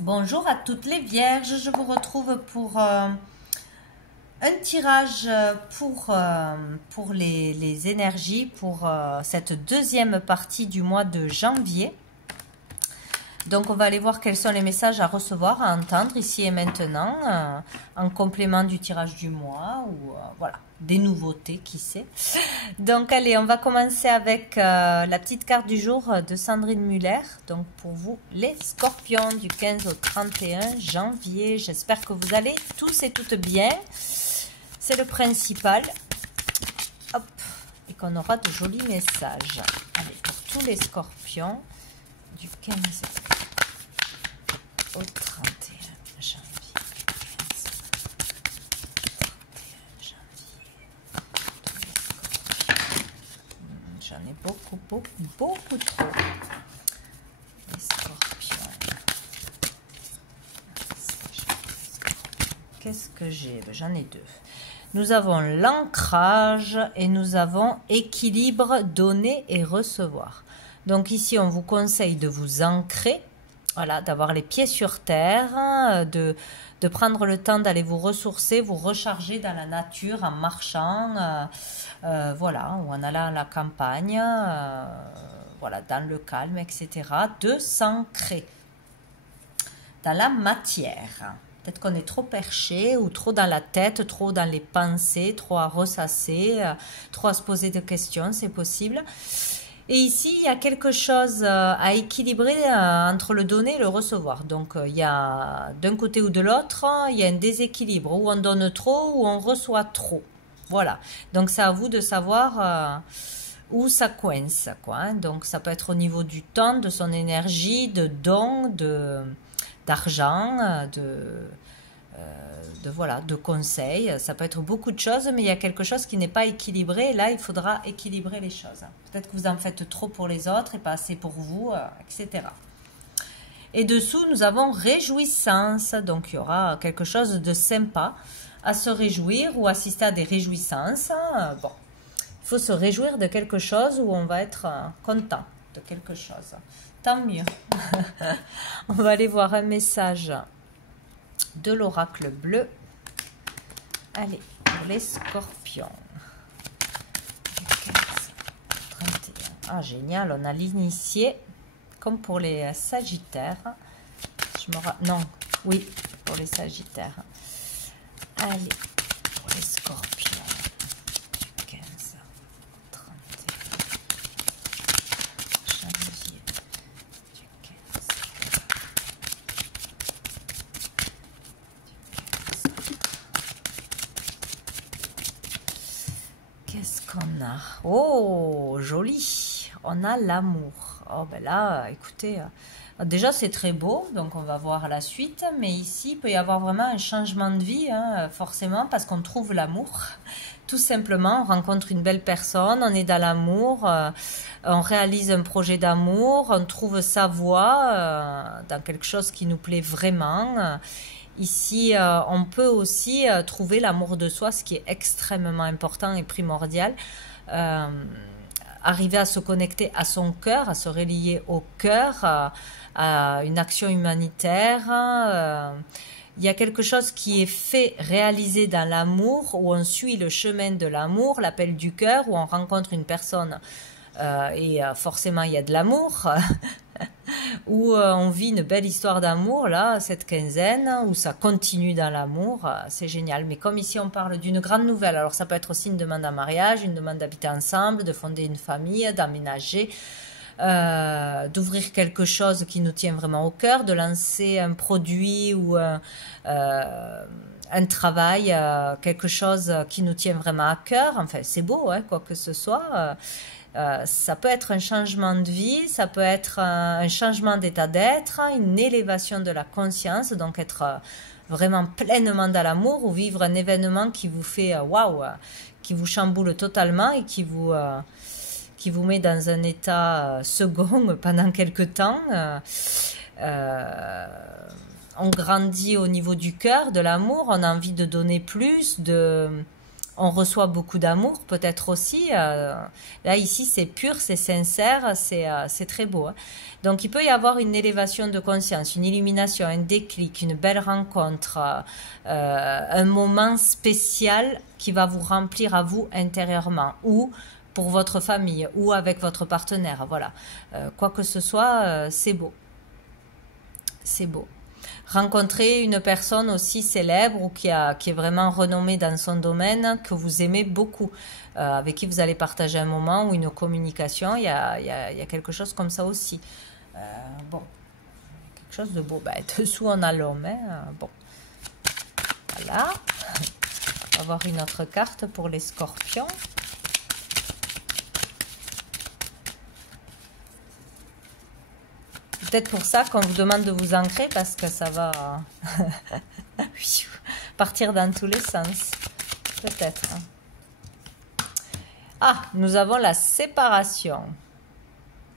Bonjour à toutes les vierges, je vous retrouve pour un tirage pour les énergies, pour cette deuxième partie du mois de janvier. Donc on va aller voir quels sont les messages à recevoir, à entendre ici et maintenant, en complément du tirage du mois, ou voilà, des nouveautés, qui sait. Donc allez, on va commencer avec la petite carte du jour de Sandrine Muller. Donc pour vous, les scorpions du 15 au 31 janvier. J'espère que vous allez tous et toutes bien. C'est le principal. Hop, et qu'on aura de jolis messages. Allez, pour tous les scorpions du 15 au 31 janvier. 15, 31 janvier. J'en ai beaucoup trop. Les scorpions. Qu'est-ce que j'ai? J'en ai deux. Nous avons l'ancrage et nous avons équilibre, donner et recevoir. Donc ici, on vous conseille de vous ancrer. Voilà, d'avoir les pieds sur terre, de prendre le temps d'aller vous ressourcer, vous recharger dans la nature en marchant, voilà, ou en allant à la campagne, voilà, dans le calme, etc. De s'ancrer dans la matière. Peut-être qu'on est trop perché ou trop dans la tête, trop dans les pensées, trop à ressasser, trop à se poser de questions, c'est possible. Et ici, il y a quelque chose à équilibrer entre le donner et le recevoir. Donc, il y a d'un côté ou de l'autre, il y a un déséquilibre où on donne trop, où on reçoit trop. Voilà. Donc, c'est à vous de savoir où ça coince, quoi, hein. Donc, ça peut être au niveau du temps, de son énergie, de dons, d'argent, voilà, de conseils. Ça peut être beaucoup de choses, mais il y a quelque chose qui n'est pas équilibré. Et là, il faudra équilibrer les choses. Peut-être que vous en faites trop pour les autres et pas assez pour vous, etc. Et dessous, nous avons réjouissance. Donc, il y aura quelque chose de sympa à se réjouir ou assister à des réjouissances. Bon, il faut se réjouir de quelque chose où on va être content de quelque chose. Tant mieux. On va aller voir un message de l'oracle bleu. Allez, pour les scorpions. 15, 31. Ah, génial, on a l'initié, comme pour les sagittaires. Non, oui, pour les sagittaires. Allez, pour les scorpions. 15, 31. Janvier. Du 15. Qu'est-ce qu'on a? Oh, joli. On a l'amour. Oh, ben là, écoutez, déjà c'est très beau, donc on va voir la suite. Mais ici, il peut y avoir vraiment un changement de vie, hein, forcément, parce qu'on trouve l'amour. Tout simplement, on rencontre une belle personne, on est dans l'amour, on réalise un projet d'amour, on trouve sa voie dans quelque chose qui nous plaît vraiment. Ici, on peut aussi trouver l'amour de soi, ce qui est extrêmement important et primordial. Arriver à se connecter à son cœur, à se relier au cœur, à une action humanitaire. Il y a quelque chose qui est fait, réalisé dans l'amour, où on suit le chemin de l'amour, l'appel du cœur, où on rencontre une personne et forcément il y a de l'amour. Où on vit une belle histoire d'amour, là, cette quinzaine, où ça continue dans l'amour, c'est génial. Mais comme ici on parle d'une grande nouvelle, alors ça peut être aussi une demande en mariage, une demande d'habiter ensemble, de fonder une famille, d'aménager, d'ouvrir quelque chose qui nous tient vraiment au cœur, de lancer un produit ou un travail, quelque chose qui nous tient vraiment à cœur. Enfin, c'est beau, hein, quoi que ce soit. Ça peut être un changement de vie, ça peut être un changement d'état d'être, une élévation de la conscience, donc être vraiment pleinement dans l'amour ou vivre un événement qui vous fait waouh, qui vous chamboule totalement et qui vous met dans un état second pendant quelque temps. On grandit au niveau du cœur, de l'amour, on a envie de donner plus, On reçoit beaucoup d'amour, peut-être aussi. Là, ici, c'est pur, c'est sincère, c'est très beau. Hein. Donc, il peut y avoir une élévation de conscience, une illumination, un déclic, une belle rencontre, un moment spécial qui va vous remplir à vous intérieurement, ou pour votre famille, ou avec votre partenaire. Voilà. Quoi que ce soit, c'est beau. C'est beau. Rencontrer une personne aussi célèbre ou qui est vraiment renommée dans son domaine, que vous aimez beaucoup, avec qui vous allez partager un moment ou une communication, il y a quelque chose comme ça aussi. Bon, quelque chose de beau. Ben, dessous, on a l'homme. Hein. Bon, voilà. On va voir une autre carte pour les scorpions. Peut-être pour ça qu'on vous demande de vous ancrer, parce que ça va partir dans tous les sens. Peut-être. Ah, nous avons la séparation.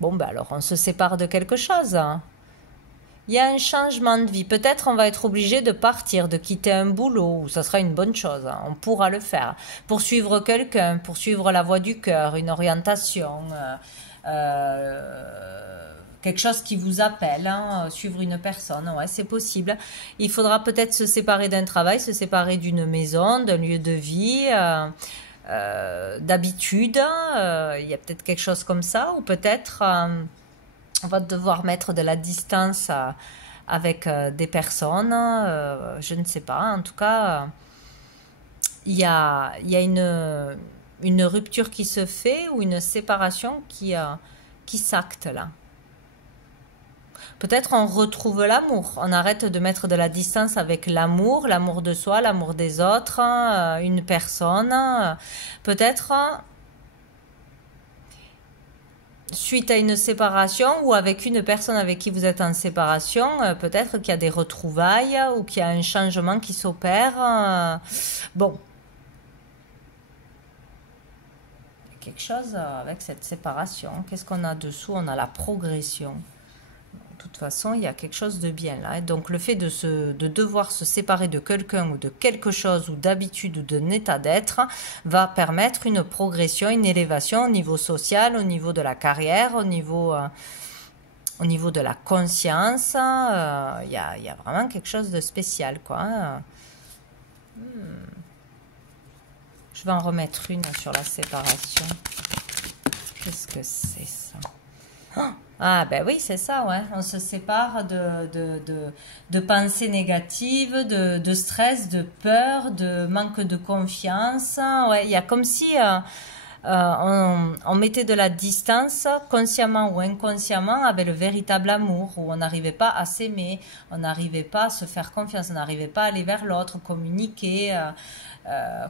Bon, ben alors, on se sépare de quelque chose. Hein. Il y a un changement de vie. Peut-être on va être obligé de partir, de quitter un boulot, ou ça sera une bonne chose. Hein. On pourra le faire. Poursuivre quelqu'un, poursuivre la voie du cœur, une orientation... quelque chose qui vous appelle, hein, suivre une personne, ouais, c'est possible. Il faudra peut-être se séparer d'un travail, se séparer d'une maison, d'un lieu de vie, d'habitude. Il y a peut-être quelque chose comme ça, ou peut-être on va devoir mettre de la distance avec des personnes. Je ne sais pas. En tout cas, il y a une rupture qui se fait, ou une séparation qui s'acte là. Peut-être on retrouve l'amour, on arrête de mettre de la distance avec l'amour de soi, l'amour des autres, une personne. Peut-être suite à une séparation ou avec une personne avec qui vous êtes en séparation, peut-être qu'il y a des retrouvailles ou qu'il y a un changement qui s'opère. Bon. Quelque chose avec cette séparation. Qu'est-ce qu'on a dessous? On a la progression. De toute façon, il y a quelque chose de bien là. Donc, le fait de devoir se séparer de quelqu'un ou de quelque chose ou d'habitude ou d'un état d'être va permettre une progression, une élévation au niveau social, au niveau de la carrière, au niveau de la conscience. Il y a vraiment quelque chose de spécial, quoi. Hein. Je vais en remettre une sur la séparation. Qu'est-ce que c'est ça? Ah ben oui, c'est ça, ouais. On se sépare de pensées négatives, de stress, de peur, de manque de confiance. Ouais, il y a comme si on mettait de la distance, consciemment ou inconsciemment, avec le véritable amour, où on n'arrivait pas à s'aimer, on n'arrivait pas à se faire confiance, on n'arrivait pas à aller vers l'autre, communiquer,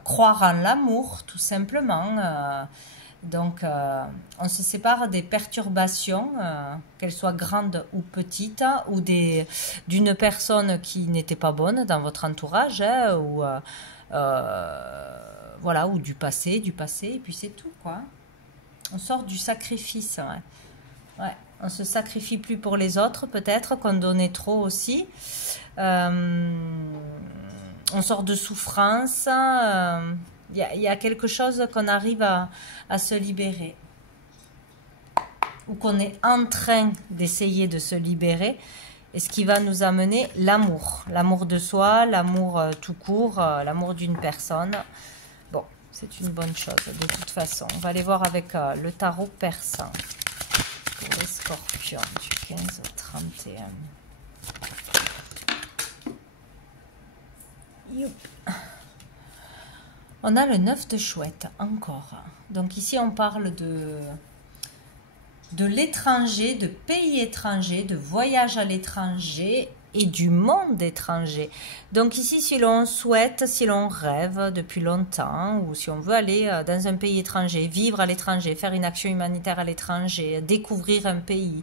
croire en l'amour, tout simplement. Donc, on se sépare des perturbations, qu'elles soient grandes ou petites, ou d'une personne qui n'était pas bonne dans votre entourage, hein, ou voilà, ou du passé, et puis c'est tout, quoi. On sort du sacrifice, ouais. Ouais, on se sacrifie plus pour les autres, peut-être, qu'on donnait trop aussi. On sort de souffrance. Il y a quelque chose qu'on arrive à se libérer, ou qu'on est en train d'essayer de se libérer, et ce qui va nous amener l'amour de soi, l'amour tout court, l'amour d'une personne. Bon, c'est une bonne chose de toute façon. On va aller voir avec le tarot persan pour les scorpions du 15 au 31. Youp. On a le 9 de chouette, encore. Donc ici, on parle de l'étranger, de pays étrangers, de voyage à l'étranger et du monde étranger. Donc ici, si l'on souhaite, si l'on rêve depuis longtemps, ou si on veut aller dans un pays étranger, vivre à l'étranger, faire une action humanitaire à l'étranger, découvrir un pays,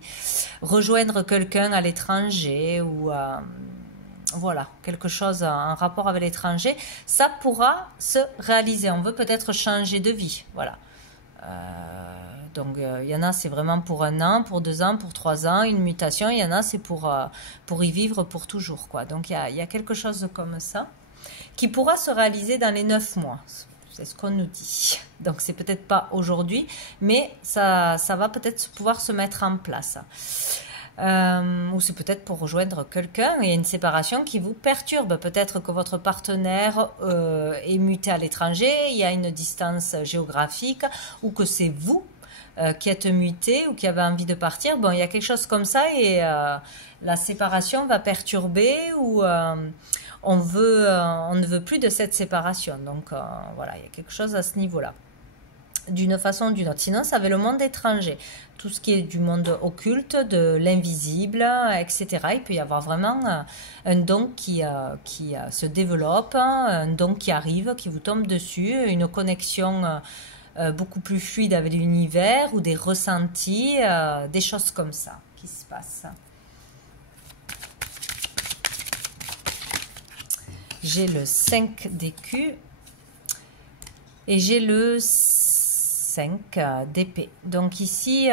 rejoindre quelqu'un à l'étranger, ou... voilà, quelque chose en rapport avec l'étranger, ça pourra se réaliser. On veut peut-être changer de vie, voilà. Donc, il y en a, c'est vraiment pour 1 an, pour 2 ans, pour 3 ans, une mutation. Il y en a, c'est pour y vivre pour toujours, quoi. Donc, il y a quelque chose comme ça qui pourra se réaliser dans les 9 mois. c'est ce qu'on nous dit. Donc c'est peut-être pas aujourd'hui, mais ça va peut-être pouvoir se mettre en place. Ou c'est peut-être pour rejoindre quelqu'un. Il y a une séparation qui vous perturbe. Peut-être que votre partenaire est muté à l'étranger, il y a une distance géographique, ou que c'est vous qui êtes muté ou qui avez envie de partir. Bon, il y a quelque chose comme ça et la séparation va perturber ou on ne veut plus de cette séparation. Donc voilà, il y a quelque chose à ce niveau-là. D'une façon ou d'une autre. Sinon, ça avait le monde étranger. Tout ce qui est du monde occulte, de l'invisible, etc. Il peut y avoir vraiment un don qui se développe, un don qui arrive, qui vous tombe dessus, une connexion beaucoup plus fluide avec l'univers ou des ressentis, des choses comme ça qui se passent. J'ai le 5 d'écus et j'ai le 5 d'épée. Donc ici,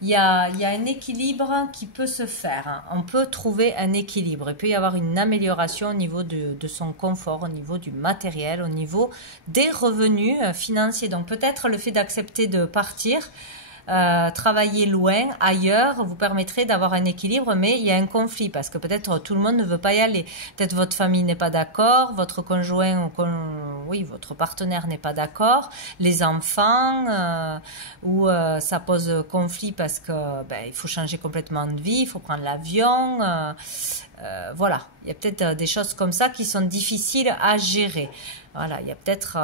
il y a un équilibre qui peut se faire. On peut trouver un équilibre. Il peut y avoir une amélioration au niveau de son confort, au niveau du matériel, au niveau des revenus financiers. Donc peut-être le fait d'accepter de partir, travailler loin, ailleurs, vous permettrait d'avoir un équilibre, mais il y a un conflit parce que peut-être tout le monde ne veut pas y aller. Peut-être votre famille n'est pas d'accord, votre conjoint, oui, votre partenaire n'est pas d'accord, les enfants, ou ça pose conflit parce que il faut changer complètement de vie, il faut prendre l'avion. Voilà, il y a peut-être des choses comme ça qui sont difficiles à gérer. Voilà, il y a peut-être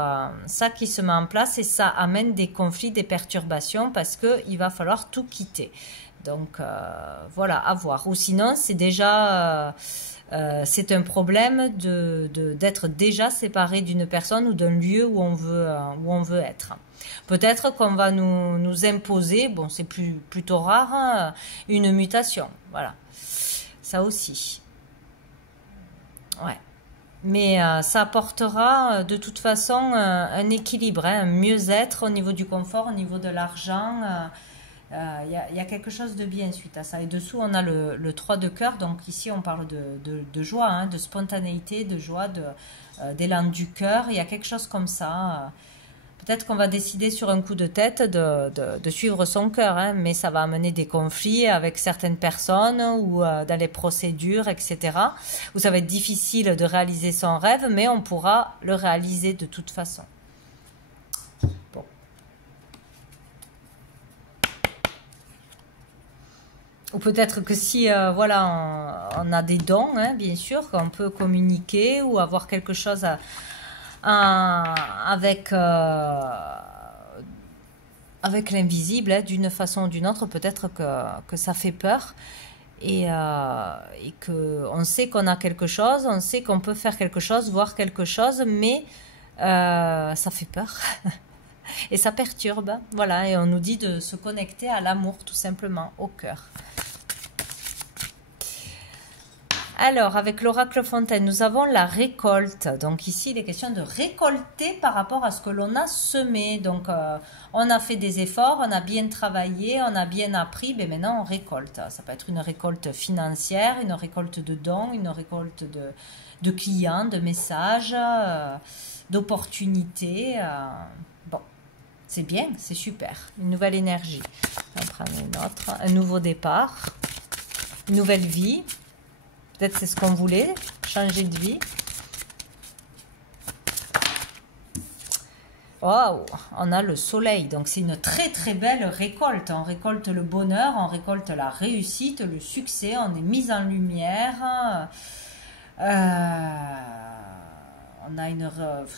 ça qui se met en place et ça amène des conflits, des perturbations parce qu'il va falloir tout quitter. Donc voilà, à voir. Ou sinon, c'est déjà c'est un problème d'être déjà séparé d'une personne ou d'un lieu où on veut être. Peut-être qu'on va nous imposer, bon c'est plutôt rare, hein, une mutation. Voilà, ça aussi. Ouais. Mais ça apportera de toute façon un équilibre, hein, un mieux-être au niveau du confort, au niveau de l'argent. Y a quelque chose de bien suite à ça. Et dessous, on a le 3 de cœur. Donc ici, on parle de joie, hein, de spontanéité, de joie, d'élan du cœur. Il y a quelque chose comme ça. Peut-être qu'on va décider sur un coup de tête de suivre son cœur, hein, mais ça va amener des conflits avec certaines personnes ou dans les procédures, etc. Où ça va être difficile de réaliser son rêve, mais on pourra le réaliser de toute façon. Bon. Ou peut-être que si, voilà, on a des dons, hein, bien sûr, qu'on peut communiquer ou avoir quelque chose avec l'invisible, hein, d'une façon ou d'une autre, peut-être que ça fait peur et que on sait qu'on a quelque chose, on sait qu'on peut faire quelque chose, voir quelque chose, mais ça fait peur et ça perturbe. Voilà, et on nous dit de se connecter à l'amour, tout simplement, au cœur. Alors, avec l'oracle Fontaine, nous avons la récolte. Donc ici, il est question de récolter par rapport à ce que l'on a semé. Donc, on a fait des efforts, on a bien travaillé, on a bien appris, mais maintenant on récolte. Ça peut être une récolte financière, une récolte de dons, une récolte de clients, de messages, d'opportunités. Bon, c'est bien, c'est super. Une nouvelle énergie. On va prendre une autre. Un nouveau départ, une nouvelle vie. Peut-être c'est ce qu'on voulait, changer de vie. Waouh, on a le soleil, donc c'est une très très belle récolte. On récolte le bonheur, on récolte la réussite, le succès, on est mis en lumière. On a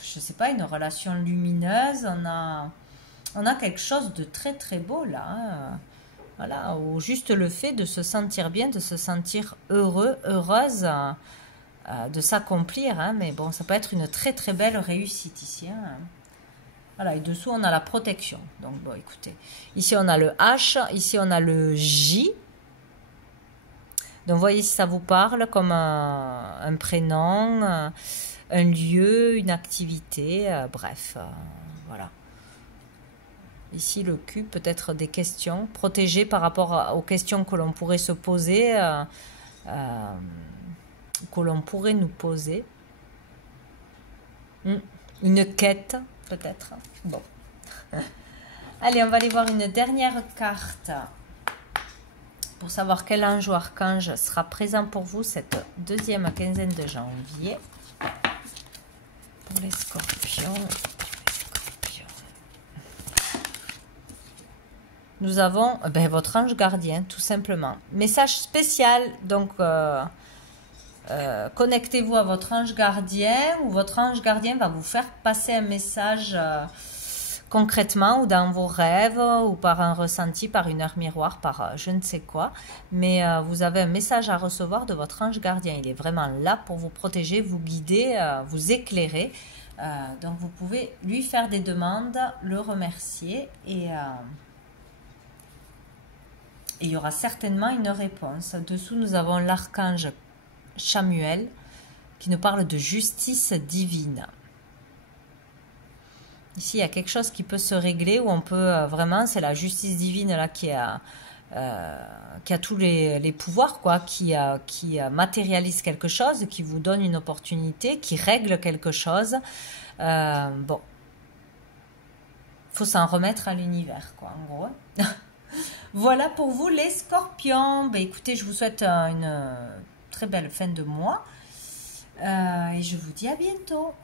je sais pas, une relation lumineuse, on a quelque chose de très très beau là, hein. Voilà, ou juste le fait de se sentir bien, de se sentir heureux, heureuse, de s'accomplir, hein, mais bon, ça peut être une très très belle réussite ici, hein. Voilà, et dessous on a la protection. Donc bon, écoutez, ici on a le H, ici on a le J. Donc voyez si ça vous parle comme un prénom, un lieu, une activité, bref, voilà. Ici, le Q, peut-être des questions, protégées par rapport aux questions que l'on pourrait se poser, que l'on pourrait nous poser. Une quête, peut-être. Bon. Allez, on va aller voir une dernière carte pour savoir quel ange ou archange sera présent pour vous cette deuxième quinzaine de janvier. Pour les scorpions. Nous avons votre ange gardien, tout simplement. Message spécial, donc connectez-vous à votre ange gardien ou votre ange gardien va vous faire passer un message concrètement ou dans vos rêves ou par un ressenti, par une heure miroir, par je ne sais quoi. Mais vous avez un message à recevoir de votre ange gardien. Il est vraiment là pour vous protéger, vous guider, vous éclairer. Donc vous pouvez lui faire des demandes, le remercier et il y aura certainement une réponse. Dessous, nous avons l'archange Chamuel qui nous parle de justice divine. Ici, il y a quelque chose qui peut se régler où on peut vraiment, c'est la justice divine là qui a tous les pouvoirs, quoi, qui matérialise quelque chose, qui vous donne une opportunité, qui règle quelque chose. Bon, faut s'en remettre à l'univers, quoi, en gros. Voilà pour vous les scorpions. Écoutez, je vous souhaite une très belle fin de mois et je vous dis à bientôt.